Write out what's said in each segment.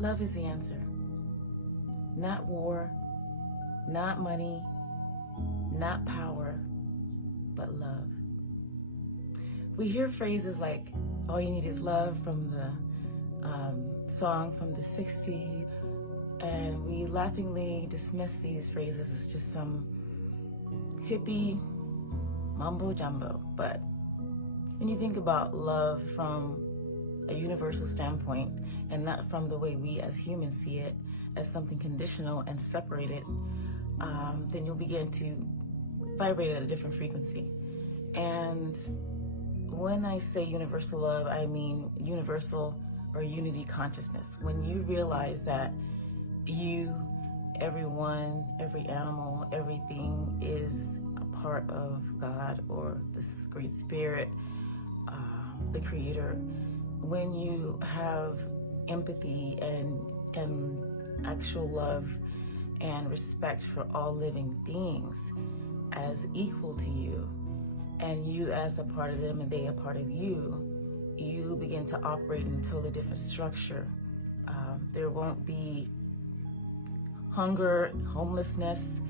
Love is the answer. Not war, not money, not power, but love. We hear phrases like, all you need is love from the song from the 60s, and we laughingly dismiss these phrases as just some hippie mumbo jumbo. But when you think about love from a universal standpoint and not from the way we as humans see it as something conditional and separated, then you'll begin to vibrate at a different frequency. And when I say universal love, I mean universal or unity consciousness. When you realize that you, everyone, every animal, everything is a part of God or this great spirit, the creator. When you have empathy and actual love and respect for all living beings as equal to you, and you as a part of them and they a part of you, you begin to operate in a totally different structure. There won't be hunger, homelessness,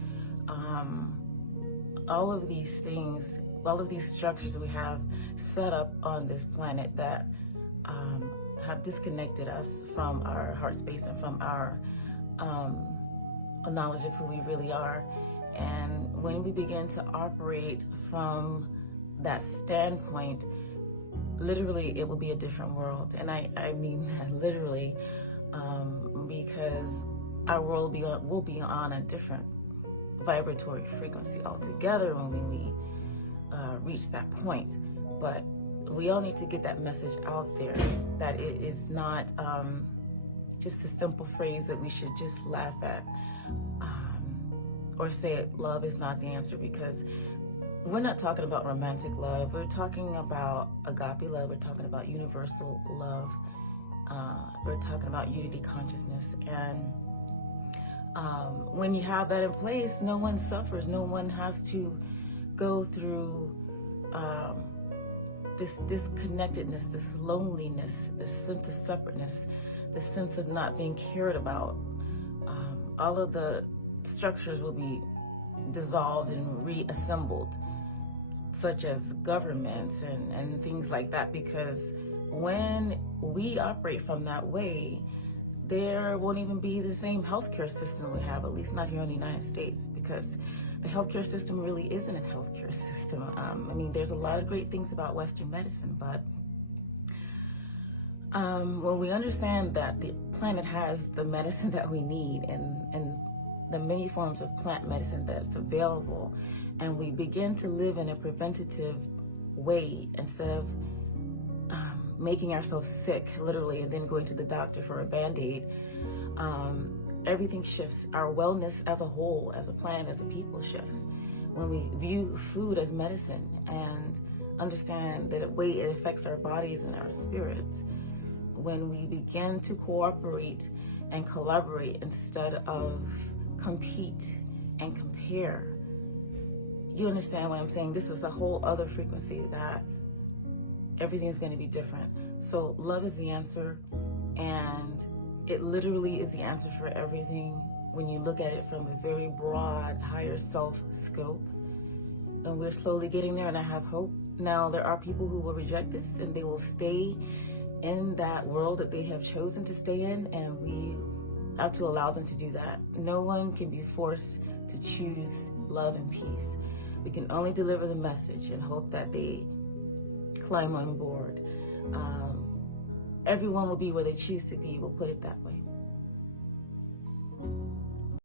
all of these things, all of these structures we have set up on this planet that have disconnected us from our heart space and from our knowledge of who we really are. And when we begin to operate from that standpoint, literally it will be a different world. And I mean that literally, because our world will be on a different vibratory frequency altogether when we reach that point. But we all need to get that message out there, that it is not just a simple phrase that we should just laugh at or say love is not the answer, because we're not talking about romantic love. We're talking about agape love. We're talking about universal love. We're talking about unity consciousness. And when you have that in place, no one suffers. No one has to go through this disconnectedness, this loneliness, this sense of separateness, this sense of not being cared about. All of the structures will be dissolved and reassembled, such as governments and things like that, because when we operate from that way, there won't even be the same healthcare system we have, at least not here in the United States, because the healthcare system really isn't a healthcare system. I mean, there's a lot of great things about Western medicine, but when we understand that the planet has the medicine that we need and the many forms of plant medicine that's available, and we begin to live in a preventative way instead of making ourselves sick, literally, and then going to the doctor for a Band-Aid, everything shifts. Our wellness as a whole, as a planet, as a people shifts. When we view food as medicine and understand that the way it affects our bodies and our spirits, when we begin to cooperate and collaborate instead of compete and compare, you understand what I'm saying? This is a whole other frequency that everything is going to be different. So love is the answer, and it literally is the answer for everything when you look at it from a very broad, higher self scope. And we're slowly getting there, and I have hope. Now, there are people who will reject this, and they will stay in that world that they have chosen to stay in, and we have to allow them to do that. No one can be forced to choose love and peace. We can only deliver the message and hope that they climb on board. Everyone will be where they choose to be, we'll put it that way.